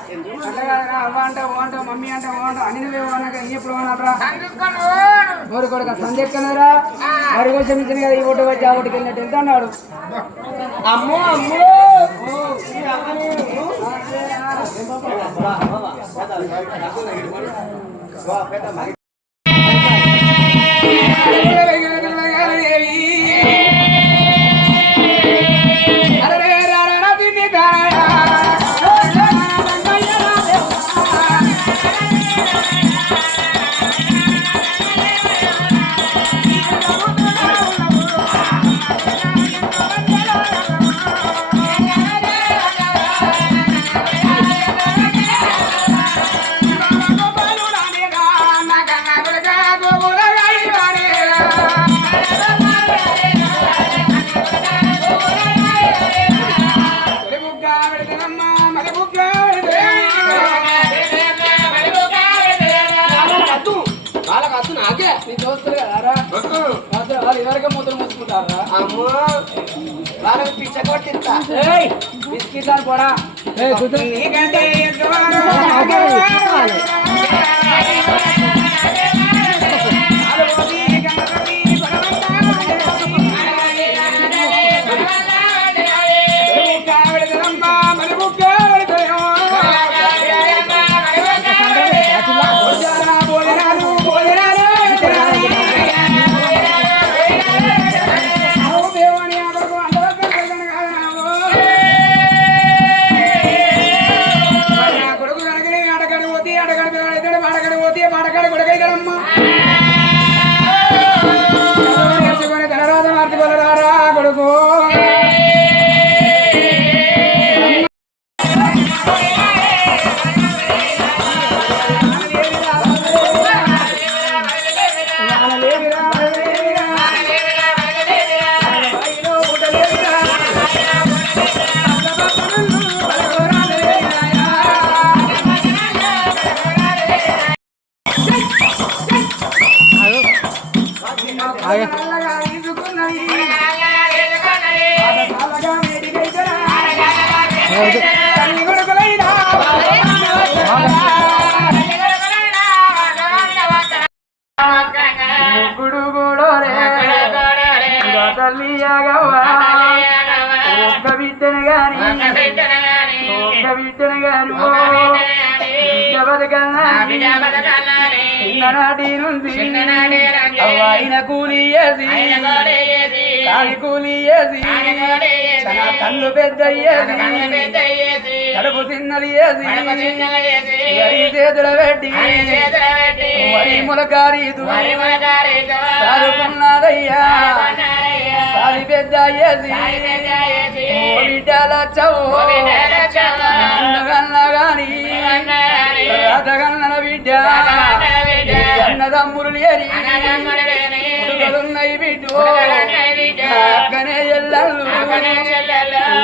అవ్వ అంటే ఓ అంటావు, మమ్మీ అంటే ఓ అంటావు, అన్ని నువ్వే ఓనక నీ ఎప్పుడు ఓనరా ఊరు కొడుక సంధ్య ఎక్కనరా మరి కోసం ఇచ్చిన కదా ఈ ఓటు వచ్చి ఆ ఓటుకి వెళ్ళినట్టు వెళ్తా అన్నాడు. అమ్మో అమ్మో అమ్మో వాళ్ళకి పిచ్చ కొట్టిస్తా బిస్కెట్ అని కూడా నీకంటే ఆయన కూలి కాలి కూలి కళ్ళు పెద్ద కడుపు చిన్నది వరి చేతుల పెట్టి వరి ములకారి సారుకున్నదయ్యా సారి పెద్ద బిడ్డల చౌకన్నా గాని రాతగన్న బిడ్డ అన్నదమ్ములు లేని ఉన్నాయి బిడ్డ అక్కనే ఎల్లలు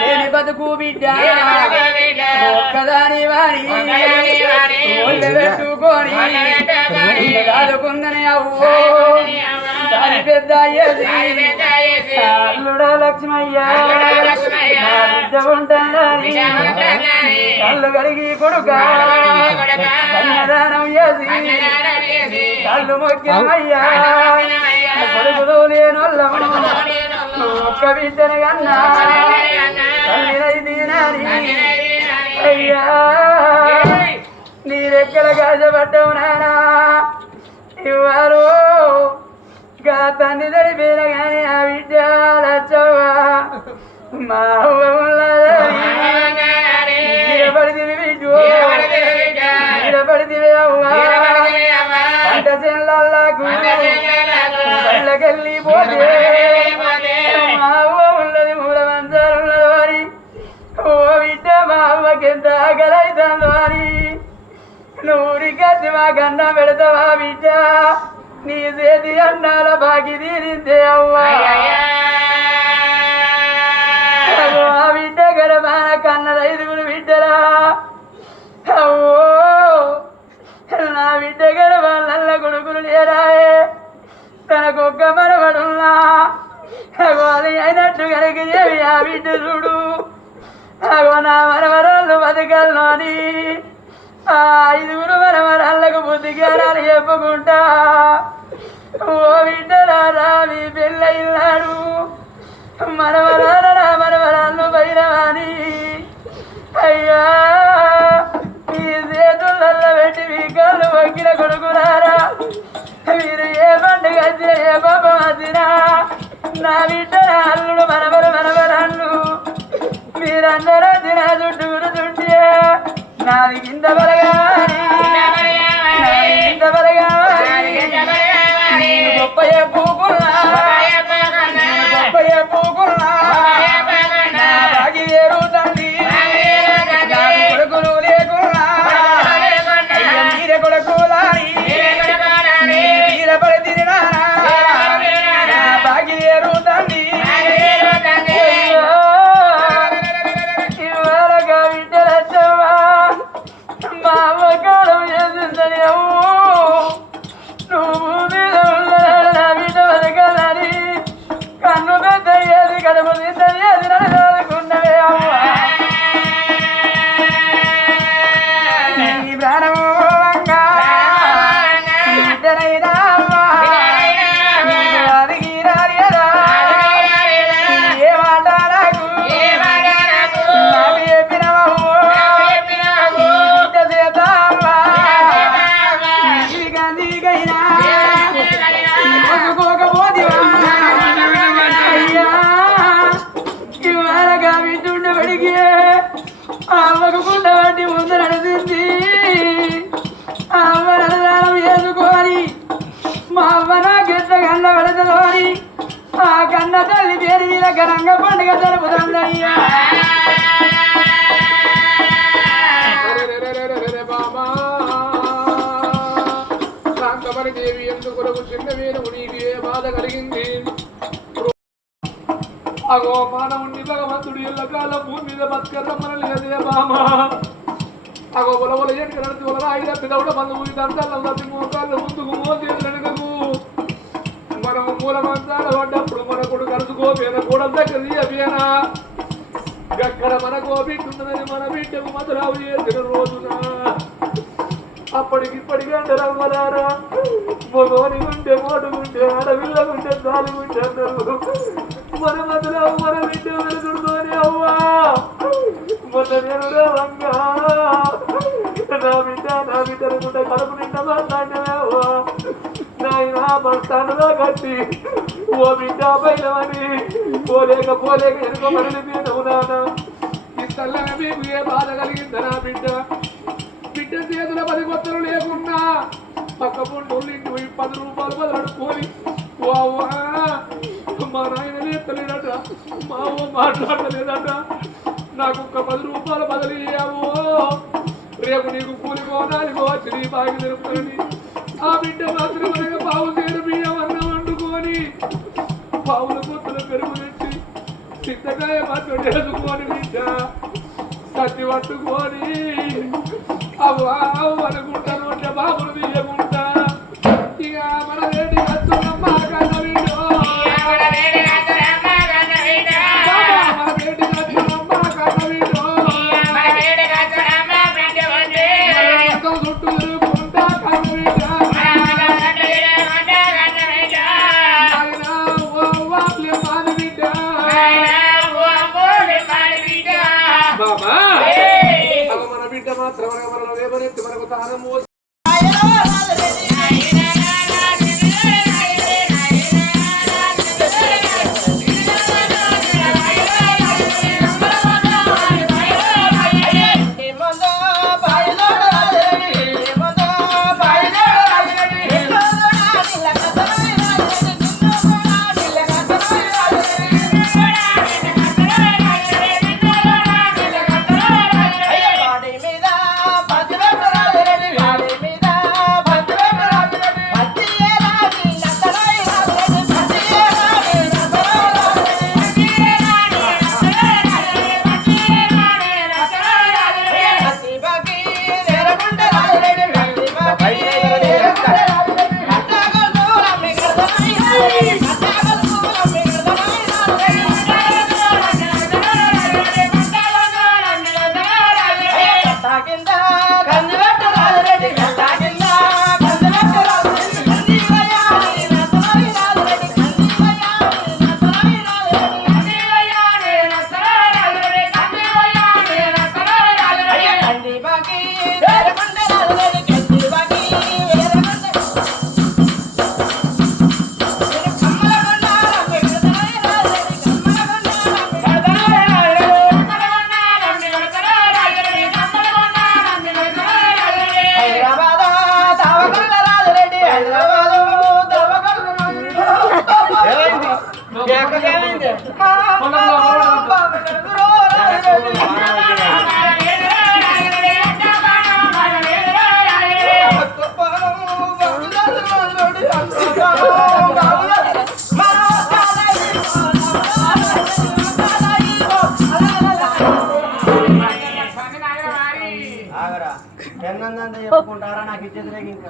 లేని బతుకు బిడ్డ ఒక్కదాని వారి ఒళ్ళు పెట్టుకొని ఆడుకుందని అవ్వో సారి పెద్ద అల్లుడా లక్ష్మయ్య బిడ్డ ఉంటానని కళ్ళు కడిగి కొడుక కన్యదానం చేసి కళ్ళు మొక్కినయ్యా కొడుకులు లేనోళ్ళము ఒక్క బిడ్డని కన్నా తల్లినైదినని అయ్యా నీరెక్కడ కాజపడ్డావు నానా ఇవ్వరు గా తండ్రి జరిపోయిన కానీ ఆ బిడ్డ లచ్చవ్వా మా అవ్వ ఉన్నదని బిడ్డు పడితే అవ్వా పంట చెల్లకు కళ్ళకెళ్ళి పోతే మా అవ్వ ఉన్నది మూల మంచాలు ఉన్నది వారి ఓ బిడ్డ మా అవ్వకెంత ఆకలైతుందో అని నువ్వు కచ్చి మా కన్నా పెడతావా బిడ్డ నీ చేతి అన్నాల బాకి తీరిందే అవ్వా ఆ బిడ్డ గడమాన కన్నల 5 బిడ్డరా అవ్వో నా బిడ్డ గడమ నల్ల కొడుకులు లేరాయే తనకొక్క మనవడున్నా అది అయినట్టు కనుక ఏమి ఆ బిడ్డ చూడు అగో నా మనవరాళ్ళు బతకల్లో అని ఆ ఐదుగురు మనవరాళ్ళకు బుద్ధి జ్ఞానాలు చెప్పుకుంటా ఓ బిడ్డలారా మీ పెళ్ళయినాడు మనవరాల మనవరాళ్ళు బైరవాణి అయ్యా మీ చేతులలో పెట్టి మీ కాళ్ళు వక్కిన కొడుకురారా మీరు ఏ పండుగ వచ్చినా ఏ పాపం వచ్చినా నా బిడ్డ అల్లుడు మనవరాళ్ళు మీరందరూ తిన చుట్టూరు చుట్టే నాది కింద బలగాని కింద బలగాని గొప్పయ్య పూకున్నా గొప్పయ్య పూకున్నా నా బాగి ఏరుతండి కొడుకులు లేకున్నా అయ్య మీరే కొడుకులాని మీరపడి తిరినా నా బాగి ఏరుతండి ఇవాళగా బిడ్డలచ్చమ్మా మా అమ్మకాలం చేసిందని అమ్ము నువ్వు మీద ఉన్నాడు నా బిడ్డ బతకాలని కన్ను పెద్దయ్యేది కడుపు నిద్దయ్యేది నన్ను చదువుకున్నవే అమ్మ నీ ప్రాణము వంగా బిడ్డనైనా అమ్మా నీకు అదిగి రాలియరా ఏ మాట నాకు నాకు చెప్పినవమ్మ అమ్మకు గుండ పట్టి ముందు నడిచింది ఆ అమ్మ నడదానం వేసుకొని మా అమ్మ నాకెంత కన్న పడతలోని ఆ కన్న తల్లి పేరు మీద ఘనంగా పండుగ జరుపుతుందయ్యా దేవి ఎందుకు చిన్న వేరు నీకు ఏ బాధ కలిగింది అగో మానవుణ్ణి భగవంతుడు ఎల్లకాల భూమి మీద బతుకరమ్మని అదే బామ అగో బొలబొల ఎన్నిక నడిచి వల్ల ఐదు పిదవుడ బంధువు దంతాలు నచ్చి మోకాళ్ళు ముందుకు మోతీరుకు మనము మూల మంచాల పడ్డప్పుడు మన కొడు కలుసుకోపోయిన కూడా దగ్గర అవేనా ఎక్కడ మన కోబిట్టున్నదని మన బిడ్డకు మధురావు చేసిన రోజున అప్పటికిప్పటికి అంటే రమ్మలారా మొగోని గుంటే మోటుకుంటే ఆడవిల్లగుంటే చాలుగుంటే అన్నారు మన మధురావు మన బిడ్డ వెలుగుడుతోనే అవ్వా మొన్న నేను రంగా నా బిడ్డను కూడా కడుపు నిండా మాట్లాడినవే అవ్వా నాయన బస్తానులో కట్టి ఓ బిడ్డ పైనవని పోలేక ఎనుకో మరలి పీనవు నాన్న ఇంతల్లా మీకు ఏ బాధ కలిగిందా నా బిడ్డ బిడ్డ చేతుల 10 కొత్తలు లేకున్నా పక్క పొండు ఇంటి పోయి 10 రూపాయలు బదులడుకోని మా నాయన లేస్తలేదట మా అవ్వ మాట్లాడలేదట నాకు ఒక్క 10 రూపాయలు బదిలీయావో రేపు నీకు కూలికోనాలికో వచ్చి నీ బాగి తెలుపుతానని ఆ బిడ్డ మాత్రం పావు చేరు బియ్యం అన్నం వండుకొని పావుల కొత్తలు పెరుగు తెచ్చి చింతకాయ మాత్రం వేసుకొని బిడ్డ సత్తి పట్టుకొని అవ్వ అనుకుంటాను అంటే బాబులు తీయకుంటా ఇక మన రేటి కత్తులమ్మ కన్న వీడో మన రేటి కత్తులమ్మ కన్న వీడో చుట్టూ తిరుగుకుంటా కన్న వీడ బాబా మన బిడ్డ మాత్రం మనకు తానం కింద కంది బాకి వేరమండ రాజులేని కత్తి బాకి వేరమండ ఎన్నందంటే చెప్పుకుంటారా నాకు ఇచ్చేదిలే ఇంకా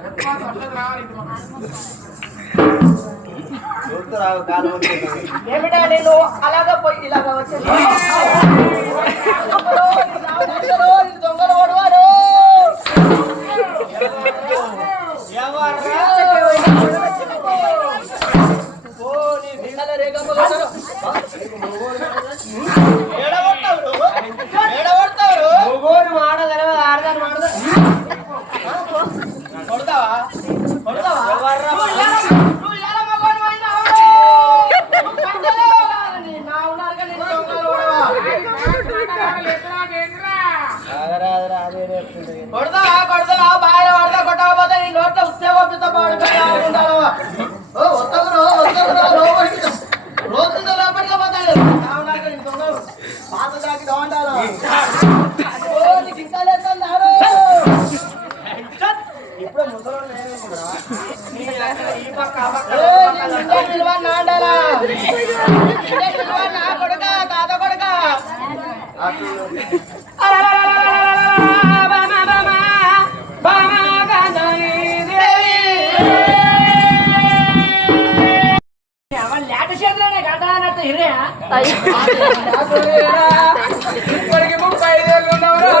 చూస్తురావు కాలు ఏమిటా నేను అలాగా పోయి ఇలాగా వచ్చేది దొంగలు ఓడవాడు కొడతా బాగా పడతా కొట్టకపోతే నీ నోట్లో ఉత్సవతో రోజుతో లోపలికి పోతాడు పాత దాకి దోండాలి ఇంకా లేకున్నారు ఇప్పుడు ముసలి నా కొడుక తాత కొడుక ఇప్పటికి 35 ఏళ్ళు ఉన్నవరా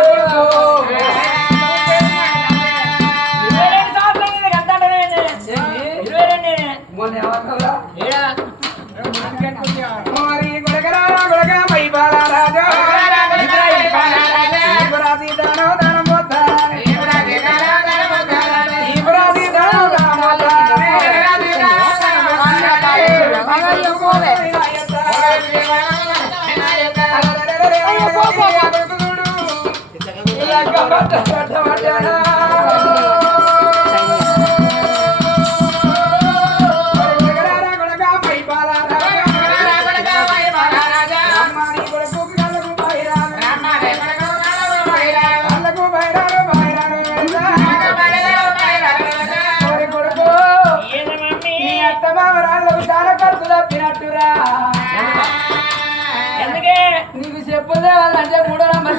నీకు చెప్పులే వాళ్ళంటే 3 నంబర్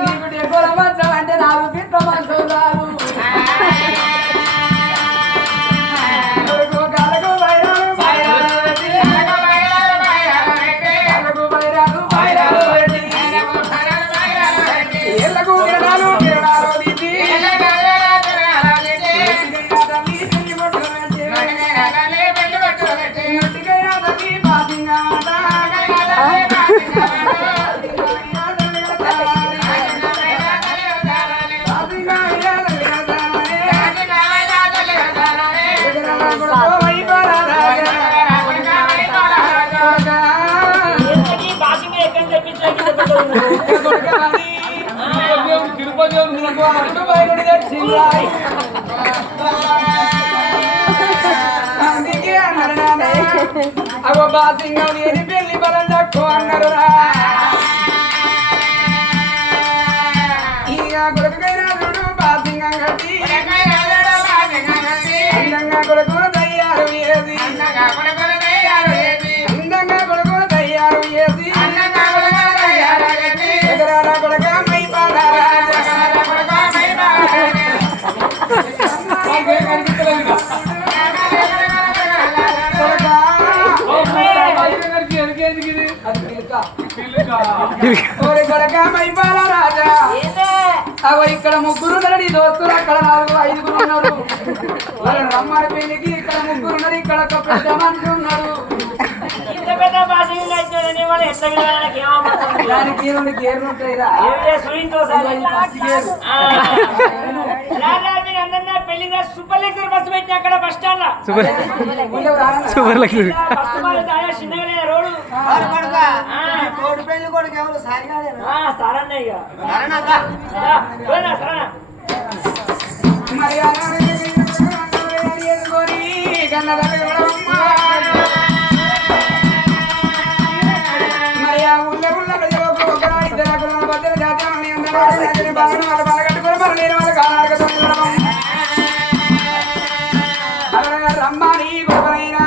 నీకు డెబ్బల మంచం అంటే 4 ఫీట్ల మంచం రాదు అగో బాసింగా నేను పెళ్లి బలం తక్కువ అన్నారురా ఇక కొడుకైనా చూడు బాసింగా కట్టి అందంగా కొడుకును తయారు చేసి అందంగా కొడుకును తయారు చేసి ఎగరాల కొడుక మై పాడారా కొడుక మై పాల రాజా అగో ఇక్కడ ముగ్గురు ఉన్నారు నీ దోస్తులు అక్కడ 4-5 ఉన్నారు వాళ్ళని రమ్మని పెళ్లికి ఇక్కడ ముగ్గురు ఉన్నారు ఇక్కడ ఒక పెద్ద మనిషి ఉన్నాడు దానికి రెండు గేర్లు ఉంటాయిరా సూపర్ లగ్జరీ బస్సు పెట్టిన అక్కడ bus stand super luxury road కోడి పెళ్లి కొడుకు ఎవరు సరన్నయ్య మరి మరి ఆ ఊళ్ళో ఇద్దరు జాతీయ కట్టుకుని మరి నేను వాళ్ళ కానాడుకు రమ్మని గొప్పైనా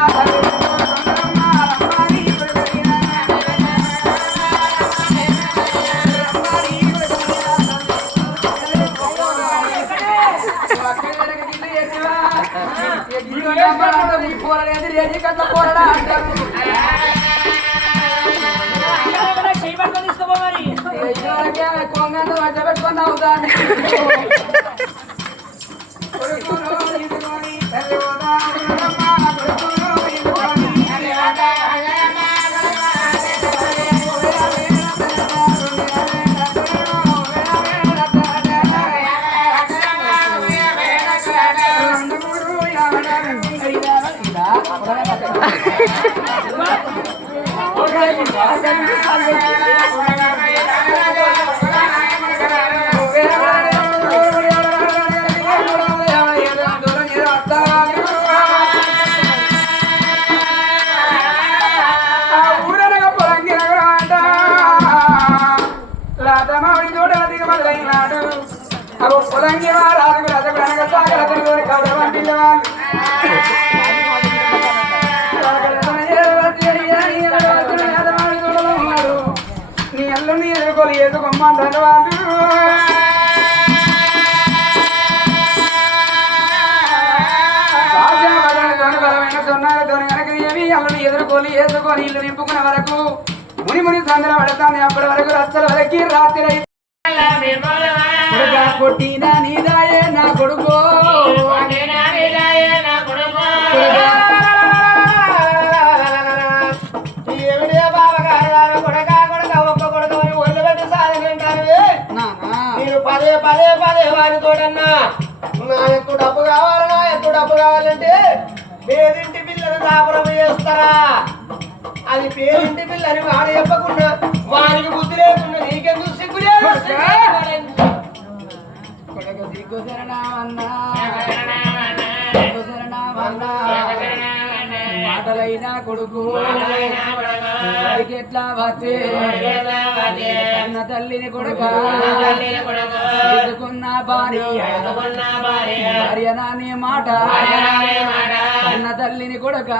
కొంగంతో మధ్య పెట్టుకుని అవుతాను పొలంగి వారు రథ సాగర నీ అల్లుని ఎదుర్కొని ఎదుర్కొమ్మంటారు వాళ్ళు బలమైన దొన్నాలతో కనుక ఏమి అల్లుని ఎదుర్కొని ఇల్లు నింపుకున్న వరకు ముని సందర పడతాను అప్పటి వరకు రచ్చల వరకు రాత్రి కొట్టిన నీదాయే నా కొడుకు నేను పదే వారి తోడన్నా నా ఎంత డబ్బు కావాలంటే పేరింటి పిల్లలు దాపరం చేస్తారా అది పేరింటి పిల్లని వాడు చెప్పకుండా వారికి బుద్ధి లేకుండా నీకెందుకు సిగ్గు లేదు మాటలైనా కొడుకు ఎట్లా వచ్చే అన్న తల్లిని కొడుక ఎదుకున్న భార్య నాని మాట అన్న తల్లిని కొడుక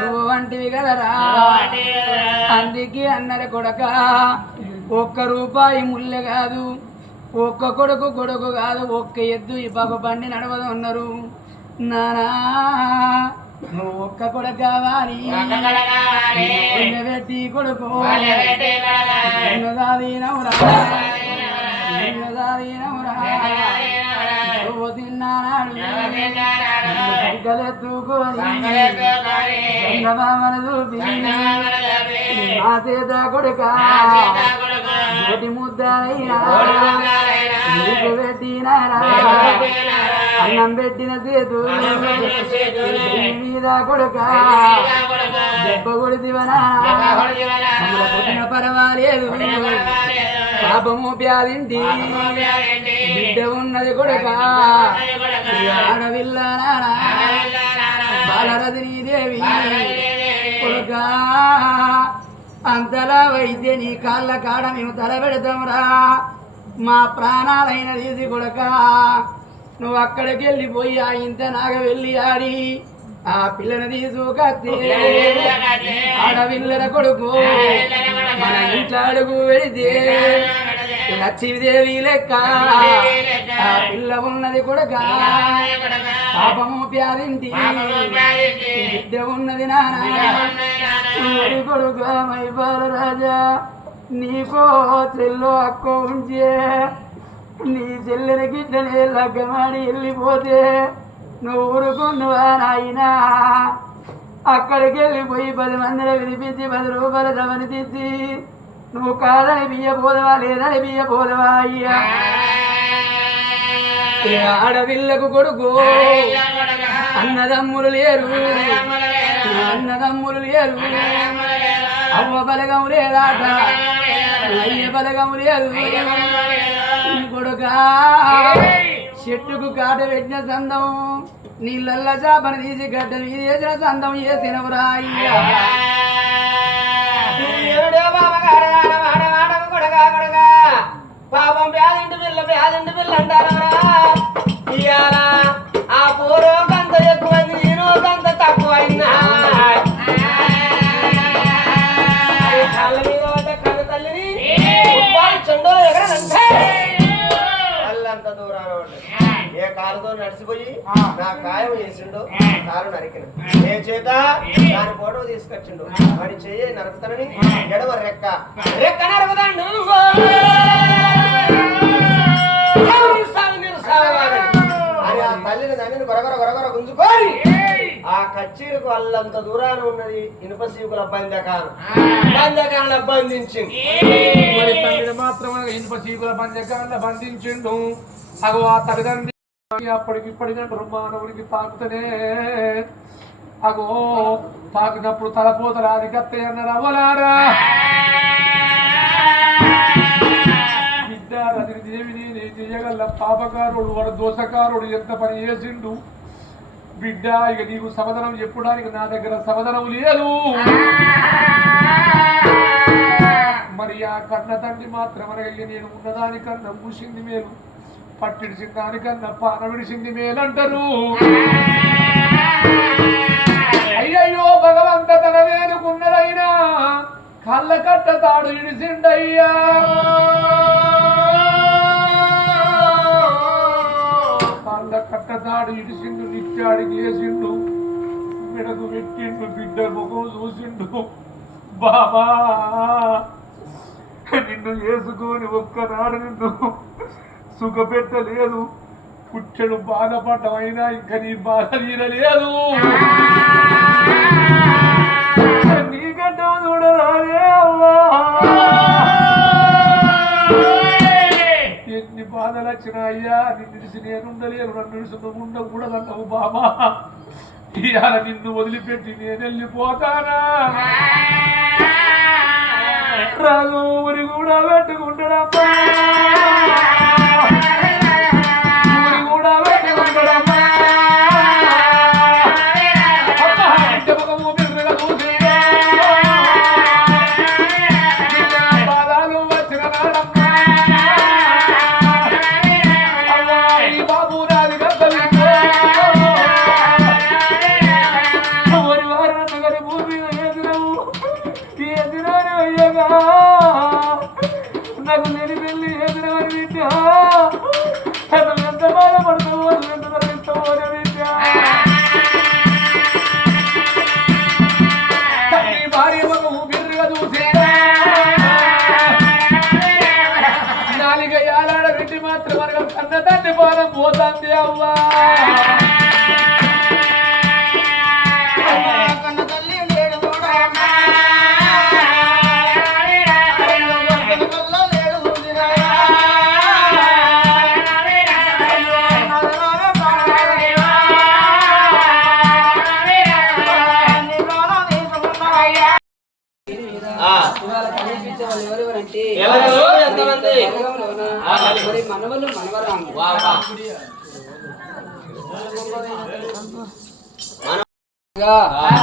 నువ్వు వంటివి కదరా అందుకే అన్నది కొడుక ₹1 ముల్లె కాదు ఒక్క కొడుకు కాదు ఒక్క ఎద్దు ఈ పాప బండి నడవదు అన్నారు నానా నువ్వు ఒక్క కొడుకు కావాలి పెట్టి కొడుకు నువ్వు తిన్నాడు చూపి మా చేత కొడుక నోటి ముద్దైనా నీకు పెట్టినారా అన్నం పెట్టిన చేతు మీద కొడుక దెబ్బ కొడితివనా పుట్టిన పర్వాలేదు పాపము ప్యాదింటి బిడ్డ ఉన్నది కొడుక ఆడవిల్ల బాలరజనీ దేవి కొడుక అంతలా వైద్య నీ కాళ్ళ కాడ మేము తల పెడతాంరా మా ప్రాణాలైన తీసి కొడుక నువ్వు అక్కడికి వెళ్ళిపోయి ఆ ఇంత నాగ వెళ్ళి ఆడి ఆ పిల్లని తీసుకొచ్చి ఆడపిల్లల కొడుకు మన ఇంట్లో అడుగు పెడితే లక్ష్మీదేవి లెక్క ఆ పిల్ల ఉన్నది కొడుక పాపము ప్యాదింటి బిడ్డ ఉన్నది నాన్న కొడుక మైపాల రాజా నీకో చెల్లో అక్కో ఉంచే నీ చెల్లెల గిడ్డనే లగ్గమాడి వెళ్ళిపోతే నువ్వు ఊరుకున్నావా నాయనా? అక్కడికి వెళ్ళిపోయి 10 మందిని వినిపించి 10 రూపాయల దమని తెచ్చి నువ్వు కాదని బియ్య పోదవా లేదని బియ్య పోదవా అయ్యా? ఆడపిల్లకు కొడుకు అన్నదమ్ములు లేరు, అన్నదమ్ములు లేరు, అవ్వ బలగం లేదాట, అయ్య బలగం లేదు. కొడుకా చెట్టుకు కాట పెట్టిన సందం నీళ్ళల్ల చేపను తీసి గడ్డ మీద వేసిన సందం చేసినవురా అయ్యా? పాపం పేదింటి పిల్ల అంటారా? ఇవాళ ఆ పూర్వకంత ఎక్కువైంది, ఈ రోజంత తక్కువైందా? కళ్ళ మీద కళ్ళ తల్లిని చెండో ఎగరంటే కళ్ళంత దూరాన ఏ కాలుతో నడిచిపోయి నా కాయం చేసిండు, కాలు నరికిన ఏ చేత దాని ఫోటో తీసుకొచ్చిండు, వాడి చెయ్యి నరుకుతానని ఎడవ రెక్క నరుకుతాడు అని ఆ తల్లిని దానిని గొరగొర గుంజుకొని ఆ కచ్చీలకు అల్లంత దూరాన ఉన్నది ఇనుప సీకుల బంధకాల బంధించింది. తల్లిని మాత్రం ఇనుప సీకుల బంధకాల బంధించిండు. అగో ఆ తల్లిదండ్రి అప్పటికిప్పటికంటారు మానవుడికి తాకుతనే అగో తాకినప్పుడు తలపోతలు అది కత్తే అన్నారు అవ్వలారా బిడ్డ రజని దేవిని నేను చేయగల పాపకారుడు వాడు దోషకారుడు ఎంత పని చేసిండు బిడ్డ. ఇక నీకు సమాధానం చెప్పడానికి నా దగ్గర సమాధానం లేదు. మరి ఆ కన్న తండ్రి మాత్రం అనగా నేను ఉన్నదానికన్నా మూసింది మేలు, పట్టిడిసిన దానికన్నా పాన విడిచింది మేలంటారు. అయ్యయ్యో భగవంత తన వేనుకున్నదైనా కళ్ళ కట్ట తాడు ఇడిసిండయ్యా. కళ్ళ కట్ట తాడు ఇడిసిండు, నిత్యాడికి వేసిండు, మెడకు పెట్టిండు, బిడ్డ ముఖం చూసిండు. బాబా నిన్ను వేసుకొని ఒక్కనాడు నిన్ను సుఖపెట్టలేదు, పుట్టెడు బాధపడ్డమైనా ఇంకా నీ బాధ తీరలేదు. నీకంట చూడరాదే అవ్వా, ఎన్ని బాధలు వచ్చినా అయ్యా నిన్ను నేనుండలేను, నన్ను ఉండకూడదన్నావు బాబా. ఇవాళ నిన్ను వదిలిపెట్టి నేను వెళ్ళిపోతానా? రాజు ఊరి కూడా పెట్టుకుంటాడమ్మా, ఊరి కూడా పెట్టుకుంటాడమ్మా. ఇంటి ముఖము బిర్రగా చూసి బాధలు వచ్చిన నాడమ్మా. అమ్మా ఈ బాబు నాది గద్దలు ఊరి వారు నగరి భూమి ఎదురవు ఎదురని అయ్యగా నాకు నేను వెళ్ళి ఎదురని బిడ్డ నువ్వు ఎంత బాధపడతావు అని ఎంత తగ్గిస్తావు అని బిడ్డ. నీ భార్య ముఖము బిర్రుగా చూసి నాలుగ ఏలాడ బిడ్డి మాత్రం అనగా కన్న తండ్రి పాదం పోతుంది అవ్వా. కన్న తల్లి లేడు చూడమ్మా, లేడు చూసినా ఇవాళ కనిపించే వాళ్ళు ఎవరెవరంటే ఎంతమంది మరి మనవలు మనవరాము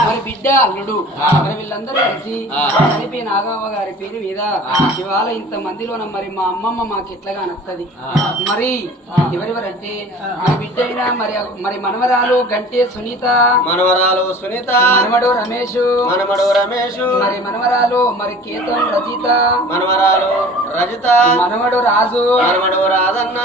మరి బిడ్డ అల్లుడు మరి వీళ్ళందరూ కలిసి చనిపోయిన నాగమ్మ గారి పేరు మీద ఇవాళ ఇంత మందిలోన మరి మా అమ్మమ్మ మాకు ఎట్లాగా నచ్చది. మరి ఎవరెవరంటే మరి బిడ్డ అయినా మరి మనవరాలు గంటే సునీత, మనవరాలు సునీత, మనవడు రమేష్, మరి మనవరాలు మరి కేతం రజిత, మనవరాలు రజిత, మనవడు రాజు, మనవడు రాజన్న,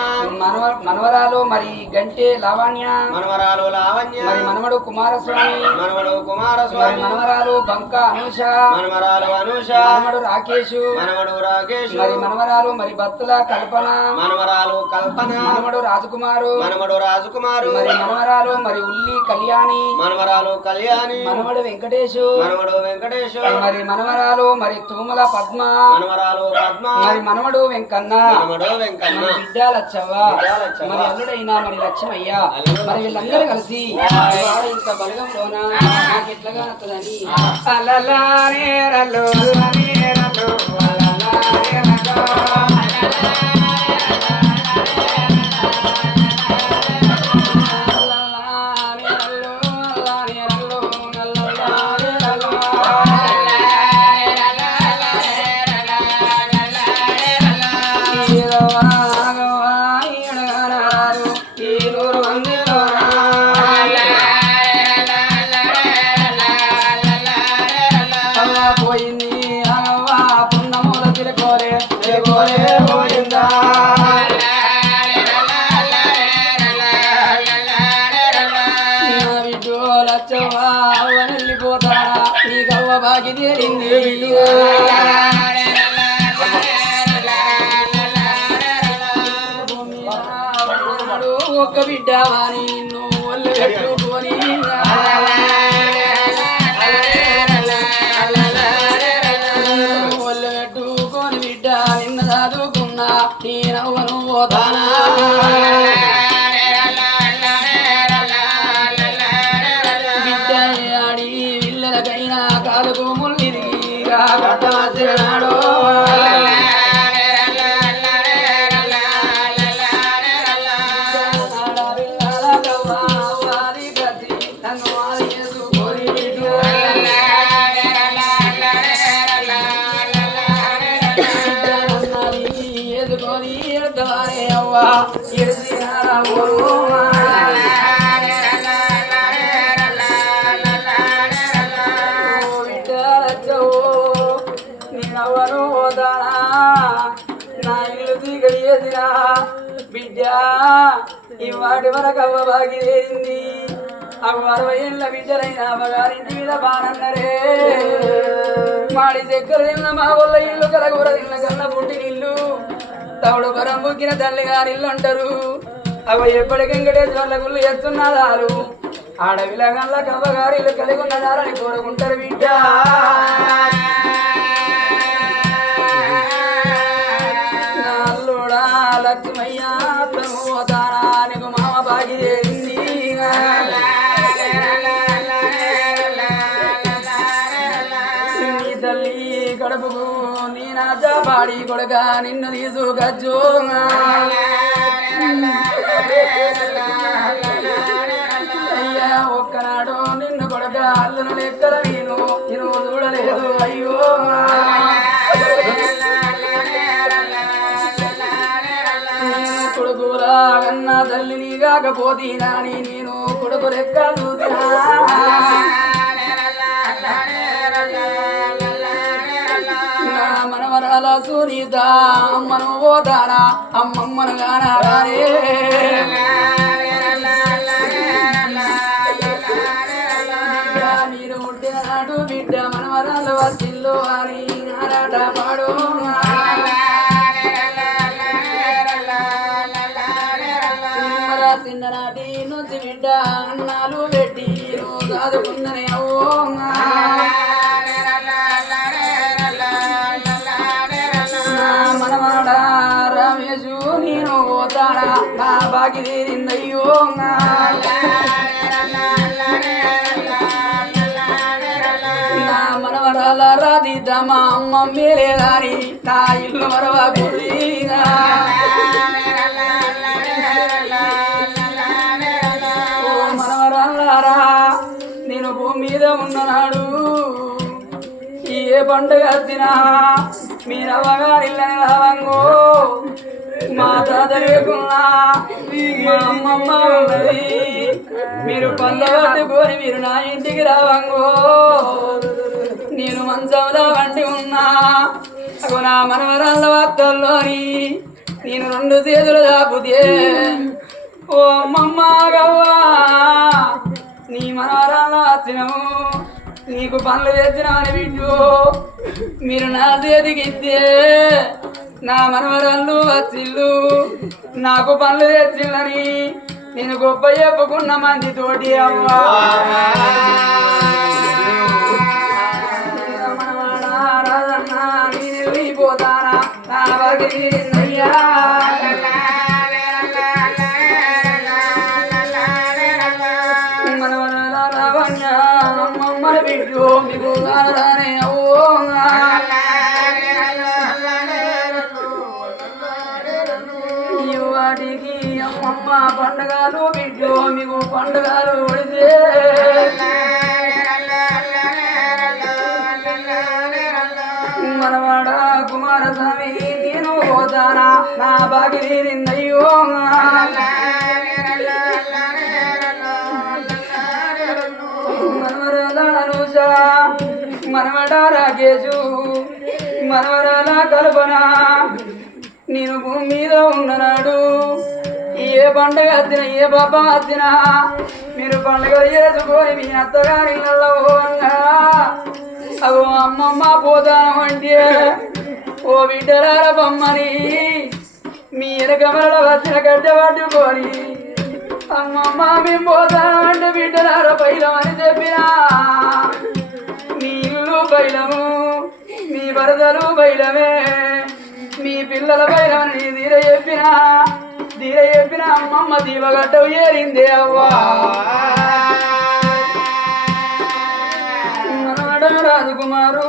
మనవరాలు మరి గంటే లావణ్య, మనవరాలు లావణ్య, మరి మనవడు కుమారస్వామి, మనవడు కుమార మరి స్వామి మనవరాలు బంక అనూష మనమరాలు అనుష మనవడు రాకేషు మనవడు రాకేష్ మరి మనవరాలు మరి భక్తుల కల్పన మనమరాలు కల్పన మనవడు రాజకుమారు మనవడు రాజకుమారు మరి మనవరాలు మరి ఉల్లి కళ్యాణి మనమరాలు కళ్యాణి మనవడు వెంకటేశు మనవడు వెంకటేశు మరి మనవరాలు మరి తూముల పద్మ మనమరాలు పద్మ మరి మనవడు వెంకన్న మనవడు వెంకన్న మరి బిడ్డ లచ్చవ్వ బిడ్డ లచ్చవ్వ. మరి అల్లుడైనా మరి లక్ష్మయ్య మరి వీళ్ళందరూ కలిసి ఇవాళ ఇంత బలగంలోన నాకు ఎట్లాగా నచ్చదని అలలానేరలో అలలానేరలో అలలానేరలో పోయింది అవ్వ పున్నముల తిరుకోరే తిరుకోరే పోయిందా లచ్చవ్వ వెళ్ళిపోతారా నీకవ్వ బాకి తీరింది ఒక్క బిడ్డ వాని నువ్వు ఒళ్ళు పెట్టుకొని ఒళ్ళు పెట్టుకొని బిడ్డ నిన్న చదువుకున్నా నేనవ్వను పోతానా బిడ్డ ఆడి ఇళ్ళకైనా కాలుకు ముళ్ళిరిగిగా కట్టమాసినాడు బిడ్డ ఇవాటి వరకు అవ్వ బాగి తేరింది అవ్వ 60 ఏళ్ళ బిడ్డలైన అవ్వగారింటి మీద బానన్నరే మాడి దగ్గర తిన్న మా వాళ్ళ ఇల్లు కలగూర తిన్న కన్న పుట్టి నీళ్ళు తవుడు పరం బుక్కిన తల్లి గారి ఇల్లు అంటారు అవ ఎప్పటికి వెంకటేశ్వర్ల గుళ్ళు ఎత్తున్నదారు ఆడవిల గల్ల కవ్వగారి ఇల్లు కలిగి ఉన్నదారని కోరుకుంటారు బిడ్డ నాల్లుడా లక్ష్మయ్య పోతారా నీకు మామ బాగి తేరింది నీ తల్లి కడుపుకు నీ నాజా పాడి కొడుక నిన్ను తీసుకొచ్చు అయ్యా ఒక్కనాడు నిన్ను కొడుక అల్లును లెక్కల నేను చూడలేదు అయ్యో కొడుకులా కన్నా తల్లిని కాకపోతీనా నేను కొడుకు లెక్క చూసినా మనవరాల సునీత అమ్మను పోతానా అమ్మమ్మను గానాడే మీరు పుట్టిన నాడు బిడ్డ మనవరాలు వచ్చిల్లు అని ఆరాట పాడు చిన్ననాటి నుంచి బిడ్డ అన్నాలు పెట్టి చదువుకుందని అవ్వో మనవాడ రమేషు నేను పోతాడా నా బాకి తీరిందయ్యో నా మనవరాల రాధిద్ద మా అమ్మ మేలేదాని నా ఇల్లు మరవకూడదు మనవరాలారా నేను భూమి మీద ఉన్ననాడు ఏ పండుగ వచ్చినా మీరవ్వగారిల్లని రావంగో మా తాత లేకున్నా మా అమ్మమ్మ ఉన్నది మీరు పళ్ళ పట్టుకొని మీరు నా ఇంటికి రావంగో నేను మంచంలో వంటి ఉన్నా నా మనవరాళ్ళ వార్తల్లోని నేను 2 చేతులు దాపుతే ఓ అమ్మమ్మ గవ్వా నీ మనవరాల్లో వచ్చినాము నీకు పనులు తెచ్చినామని బిడ్డు మీరు నా చేతికిస్తే నా మనవరాళ్ళు వచ్చిళ్ళు నాకు పనులు తెచ్చిళ్ళని నేను గొప్ప చెప్పుకున్న మంది తోటి అవ్వా రాజన్నా నేను వెళ్ళిపోతానా నా బగిరినయ్యా బిడ్డు మీకు కాలదానే వాటికి అమ్మమ్మ పండుగలు బిడ్డు మీకు పండుగలు ఒడితే మనవాడ కుమారస్వామి నేను పోతానా నా బాగిరినయ్యో మనవడ రాకేశు మనవరాల కల్పన నేను భూమి మీద ఉన్ననాడు ఏ పండుగ వచ్చినా ఏ పాపం వచ్చినా మీరు పండుగలు చేసుకొని మీ అత్తగారి అగో అమ్మమ్మ పోతాను అంటే ఓ బిడ్డలార బొమ్మని మీ ఎనకమల వచ్చిన గడ్డ పట్టుకొని అమ్మమ్మ మేము పోతాను అంటే బిడ్డలార పైలమని చెప్పినా మీ ఇల్లు బయలము మీ వరదలు బయలమే మీ పిల్లల బయలమని ధీర చెప్పిన అమ్మమ్మ దీవగట్టవు ఏరిందే అవ్వా మనవడ రాజకుమారు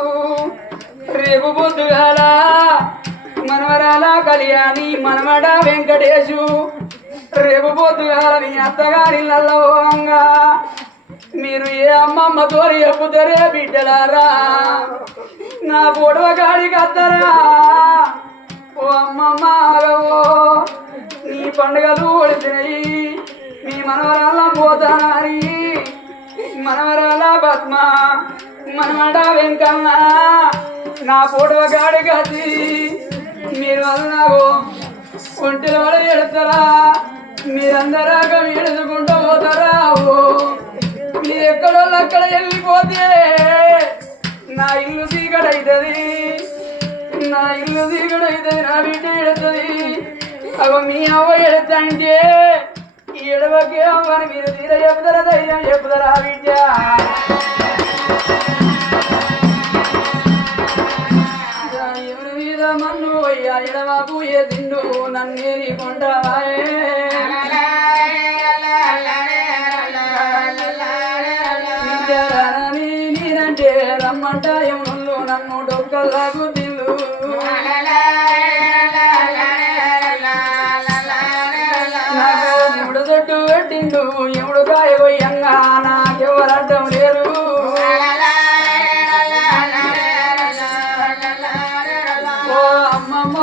రేపు పొద్దుగాల మనవరాల కళ్యాణి మనవడ వెంకటేశు రేపు పొద్దుగాల మీ అత్తగారి నల్లవంగా మీరు ఏ అమ్మమ్మ తోరి చెప్పుతారే బిడ్డలారా నా పొడవ గాడికి అత్తరా ఓ అమ్మమ్మ ఆగవో నీ పండుగలు ఒడిసినాయి మీ మనవరాల పోతానని మనవరాల పద్మ మనవడ వెంకన్న నా పొడవ గాడికి వచ్చి మీరు అన్నాగో ఒంటిలో ఎడతారా మీరందరాక ఎడుచుకుంటూ పోతారా మీరు ఎక్కడో అక్కడ వెళ్ళిపోతే నా ఇల్లు సీకడైతుంది నా బిడ్డ ఎడుతుంది అవ మీ అవ్వ ఎడతంటే ఈ ఎడవకే అవ్వని మీరు తీర చెప్తారా ధైర్యం చెప్తారా బిడ్డ ఎవరి మీద మన్ను అయ్యా ఎడవాకు ఏ తిండు నన్నేరి కొంటావాయే నీరంటే రమ్మంటాయం నన్ను డొక్కలాగు తిల్లు నాకు ఎముడు తొట్టు పెట్టిండు ఎముడు కాయ కొయ్యంగా నాకెవరడ్డం లేరు ఓ అమ్మమ్మ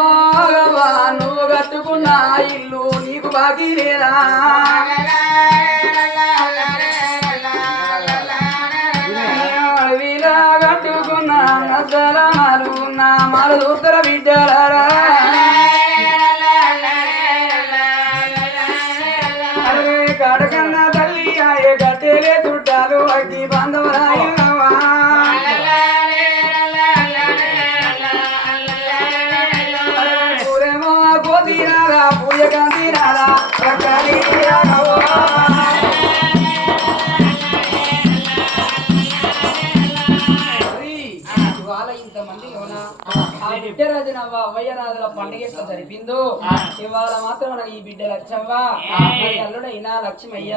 నువ్వు కట్టుకున్న ఇల్లు నీకు బాకీ లేదా కట్టుకున్న నద్దరాలు నా మాలు ఉత్తర బిడ్డలారా కడకన్న తల్లి ఆయే గట్టెలే చుట్టాలు అగ్గి బంధువురాయినవా పూరేమో కోతిరారా పూయకంతిరారా బిడ్డరాజునవ్వ అవ్వయ్యరాజుల పండుగ ఎట్లా జరిపిందో ఇవాళ మాత్రం మనకి ఈ బిడ్డ లక్ష్మవ్వ మరి అల్లుడైనా లక్ష్మయ్య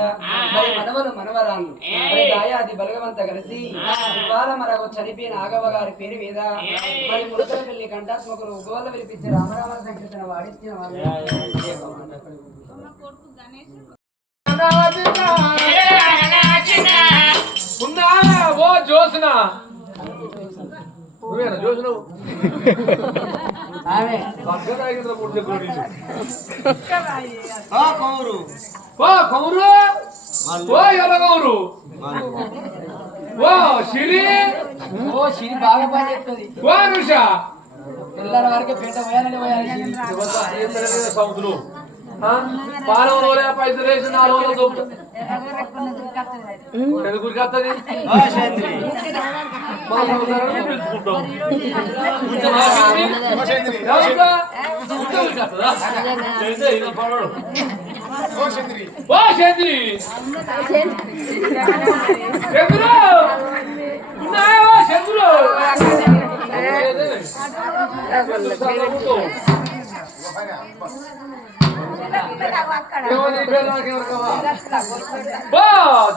మరి మనవలు మనవరాలు మరి దాయాది బలగవంత కలిసి ఇవాళ మనకు చనిపోయిన ఆగవ్వ గారి పేరు మీద మరి ముడతల పెళ్లి కంఠాత్మకులు ఉగోళ్ళ వినిపించే రామరామ సంకీర్తన వాడిచ్చిన ఓ జోస్న నువ్వేనా జోస్ను బాగా పని చెప్తుంది పిల్లల వరకు పేట పోయాలని పోయాలి సముద్రం వారం రోజులే పైసలు వేసి 4 రోజులు దొబ్బు గురికి వస్తుంది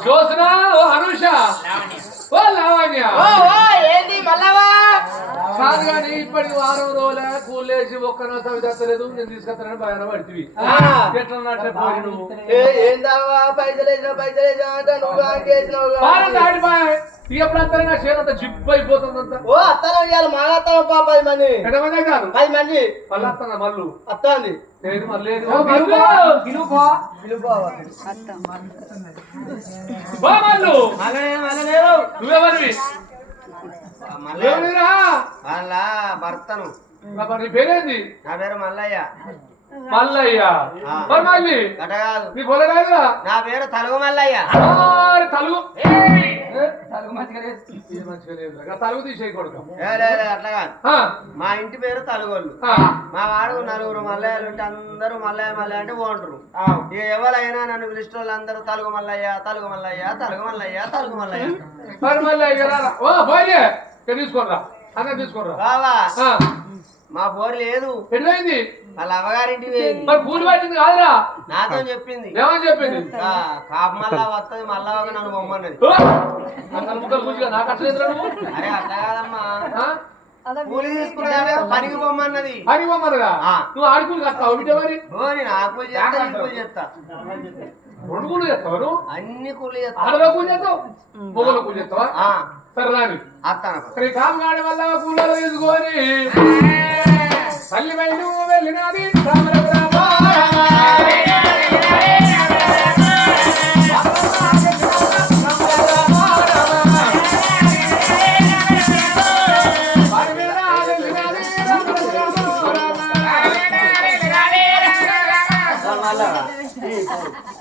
జ్యోత్స్న ఓ అనుష ఓ లావణ్య ఏంది మళ్ళావా కాదు కానీ ఇప్పటికి వారం రోజులే కూలేసి ఒక్కనో చదివేస్తలేదు నేను తీసుకొస్తానని భయాన పడుతుంది ఎట్లన్నట్టే పోయి నువ్వు ఏందావా పైసలు వేసినా అంటే నువ్వు వారం దాటిపోయాయి ఎప్పుడంతా నా షేర్ అంతా జిప్ అయిపోతుందంతా ఓ అత్తనం ఇవ్వాలి మా అత్తనం 10 మంది ఎంతమంది కాదు 10 మంది మళ్ళీ వస్తున్నా మళ్ళు అత్తంది లేదు మళ్ళీ నువ్వెవరివి మళ్ళా భర్తను నీ పేరేంది నా పేరు మల్లయ్య మల్లయ్య మరి మళ్ళీ అట కాదు నీ పొలరాదుగా నా పేరు తలుగు మల్లయ్య తలుగు తలుగు మంచిగా లేదు. మంచిగా లేదు తలుగు తీసేయకూడదు అట్లా కాదు మా ఇంటి పేరు తలుగోళ్ళు మా వాడు 4 మల్లయ్యలు ఉంటే అందరూ మల్లయ్య మల్లయ్య అంటే బాగుంటారు ఇక ఎవరైనా నన్ను పిలిచిన వాళ్ళందరూ తలుగు మల్లయ్య తలుగు మల్లయ్య తలుగు మల్లయ్య తలుగు మల్లయ్య మరి మల్లయ్య ఓ పోయే తీసుకోరా అన్న తీసుకోరా బావా మా పోరు లేదు ఎట్లయింది వాళ్ళ అవ్వగారింటి పోయింది మరి కూలి పట్టింది కాదురా నాతో చెప్పింది ఏమని చెప్పింది కాపు మళ్ళా వస్తుంది మళ్ళా ఒక నన్ను బొమ్మన్నది అసలు ముక్కలు కూర్చుగా నాకు అట్లేదురా నువ్వు అరే అట్లా కాదమ్మా కూలి తీసుకుంటే పనికి బొమ్మన్నది అని బొమ్మనుగా నువ్వు ఆడుకుని కస్తావు బిడ్డ మరి నేను ఆ కూలి చేస్తా ఈ కూలి చేస్తా 2 కూలు చేస్తావు నువ్వు అన్ని కూలి చేస్తా ఆడలో కూలి చేస్తావు మొగలో కూలి చేస్తావా సరే రాని అత్తాను కాపు కాడి వల్ల కూలలో తీసుకొని తల్లి బయలు వెళ్ళినది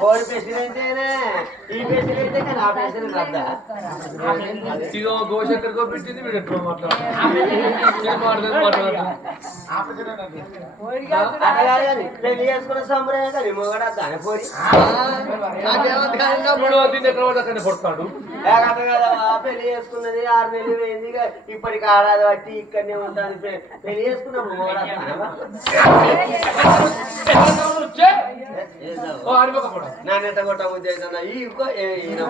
కోడి ప్రెసిడెంటేనే ఈ ప్రెసిడెంటే నా ప్రెసిడెంట్ రద్దా ఇదో దోశ ఎక్కడికో పెట్టింది వీడు ఎట్లా మాట్లాడదు పెళ్లి చేసుకున్న సంబరం కానీ మొగడ దాని పోరి పడతాడు పెళ్లి చేసుకున్నది 6 నెలలు పోయింది ఇప్పటికి ఆడాది బట్టి ఇక్కడనే ఉంటాను పెళ్లి చేసుకున్నప్పుడు మొగడ నన్ను ఎంత కొట్ట ఉద్దేశం ఈయన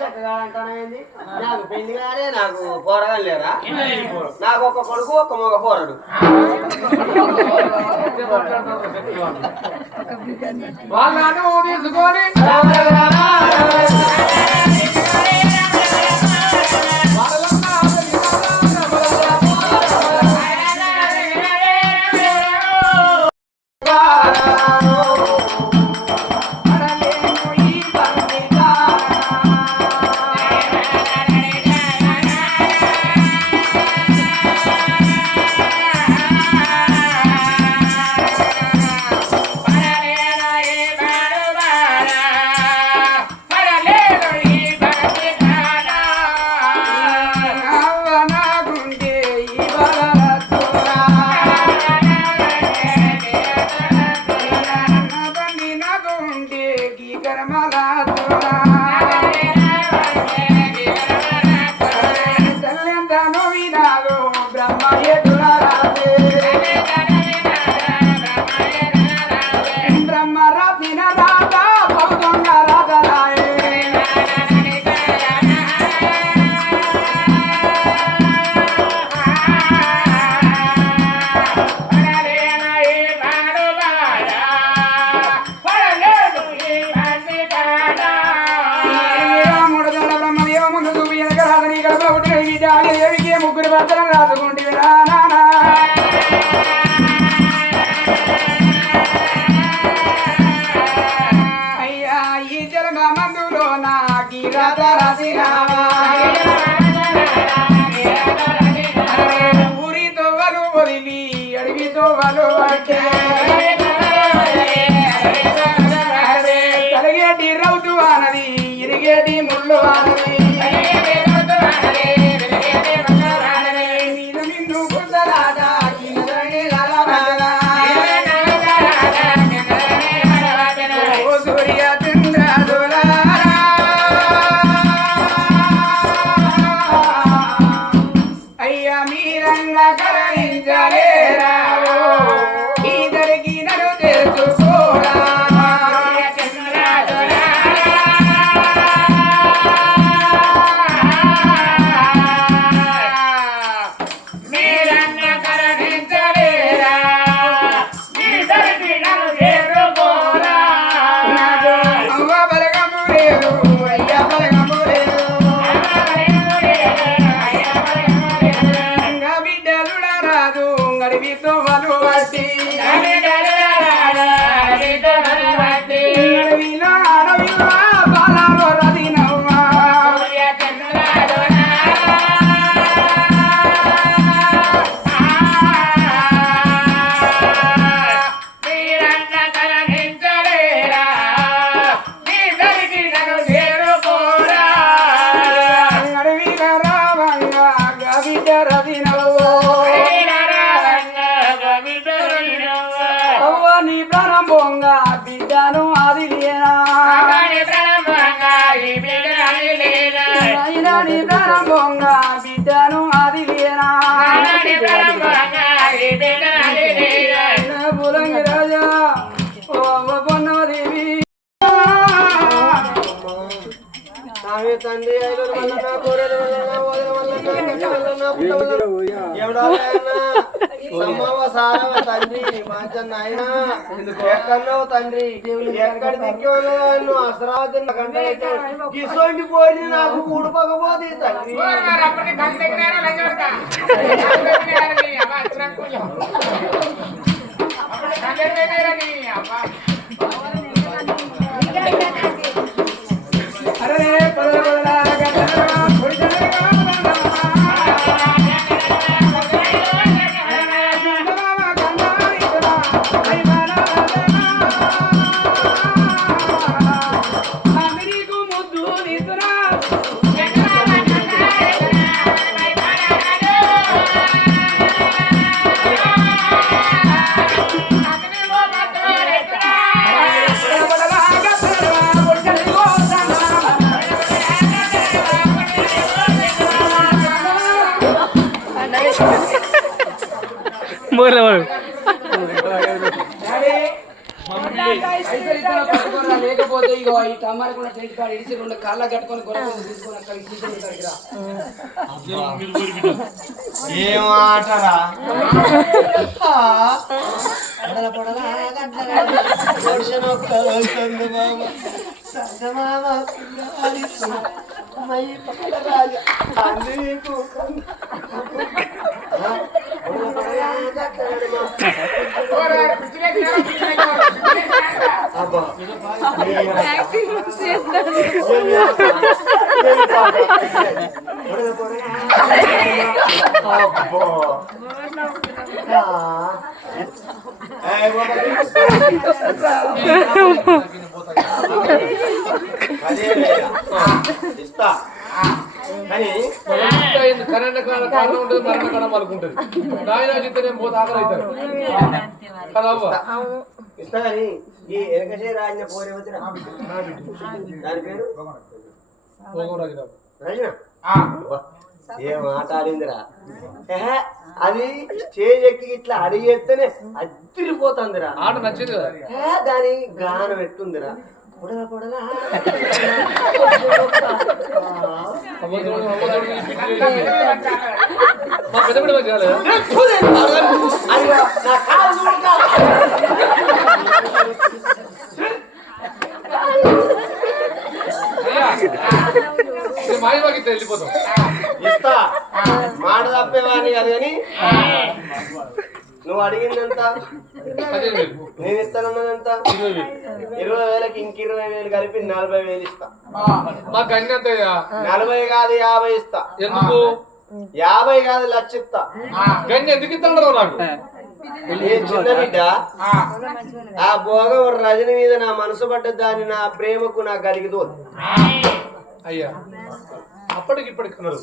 చక్కగా అంటానేంది నాకు పెళ్లి కానీ నాకు పోరగాలు లేరా నాకు ఒక కొడుకు ఒక మగ పోరడు వాళ్ళ తీసుకొని ముగ్గురు భద్రం రాసుకుంటే అయ్యా ఈ జన్మ మందులో నాకి రథ రసినావా ఊరి తొవ్వలు మీరన్నా కరణించలేరా ఇద్దరికి నన్ను తెలుసుకోరా బిడ్డను అది లేనా బిడ్డను అది లేనా బులంగి రాజా ఓ పొన్నదేవి ఆమె తండ్రి సారవ తండ్రి మంచన్న ఆయన ఎక్కడో తండ్రి ఎక్కడ దిక్కు నువ్వు అసరావతి గిసోంటి పోయి నాకు ఊడిపోకపోతే తండ్రి లేకపోతే ఇగో ఈ టమారి కూడా టెంట్ కాడ ఇడిచి రెండు కాళ్ళ కట్టుకొని గొడవ తీసుకొని అక్కడ ఏం ఆటరా ఇస్తా కరెంట్ కారణం ఉంటుంది మరణ కారణం అనుకుంటుంది నాయన చెప్తే నేను పోతే ఆకలి అవుతాను ఇస్తా కానీ ఈ ఎనకశే రాజన పోరే వచ్చిన దాని పేరు రాజన ఏం ఆట ఆడిందిరా అది చేజెక్కి ఇట్లా అడిగేస్తేనే అదిరిపోతుందిరా ఆట నచ్చింది కదా దాని గానం ఎట్టుందిరా పొడల పొడల వెళ్ళిపోతాం ఇస్తా మాట తప్పేవాడిని కాదు కానీ నువ్వు అడిగిందంత నేను ఇస్తానన్నదంత 20,000కి ఇంక 20,000 కలిపి 40,000 ఇస్తా. మాకు అన్ని 40 కాదు 50 ఇస్తా. ఎందుకు 50 కాదు 1,00,000 ఇస్తా. గంజ ఎందుకు ఇస్తాడు నాకు చిన్న బిడ్డ ఆ భోగం రజని మీద నా మనసు పడ్డ దాన్ని నా ప్రేమకు నాకు కలిగితో అయ్యా అప్పటికి ఇప్పటికి కన్నారు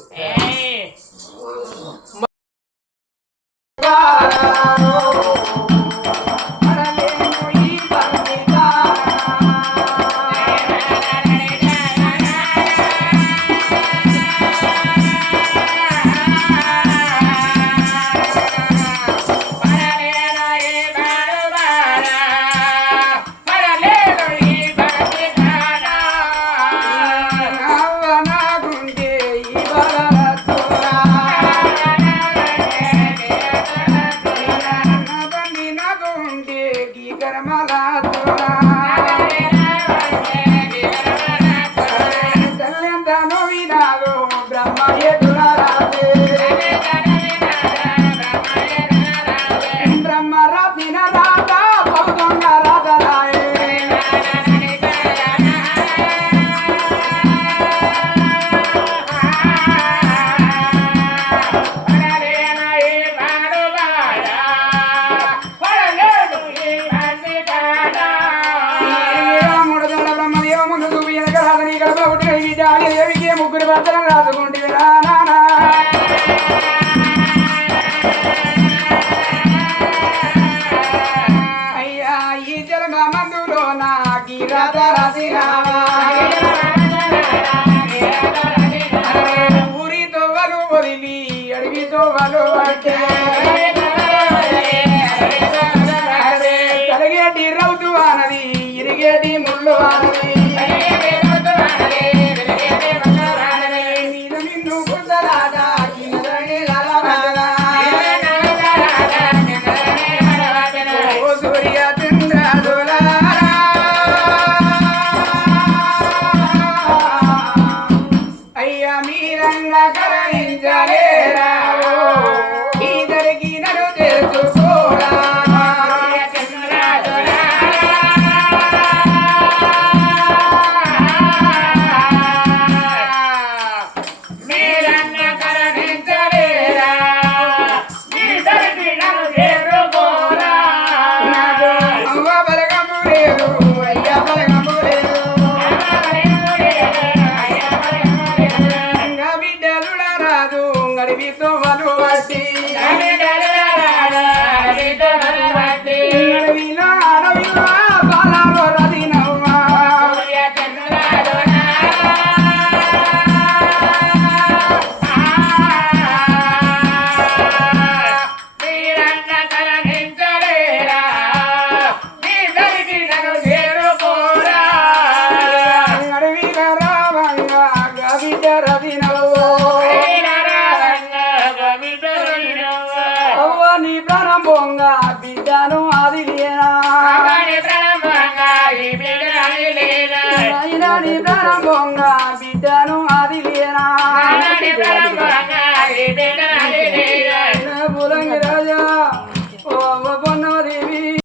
వదిలి అడవితో వలు పట్టే కలిగేటి రౌతు వానది ఇరిగేటి ముళ్ళు వానది మీద నిన్ను గుద్దలాట కిందనే గలవాడరా. ఓ సూర్య చంద్రులారా, అయ్యా మీరంగా కరుణించలేరా, ఇద్దరికి నన్ను తెలుసుకోరా. నాకు అవ్వ బలగము లేదు, అయ్యా బలగము లేదు. ఇంకా బిడ్డలుడ రాదు గడివితో వలు పట్టి అడవిలో అడవిలో బాలాలో రదినవ్వా. అడవిలో రావంగా గబిడ్డ రదినవ్వో. అవ్వ నీ ప్రాణం బొంగ బిడ్డను ఆదిలేనా. అయినా నీ ప్రాణం బొంగ బిడ్డను ఆదిలేనా.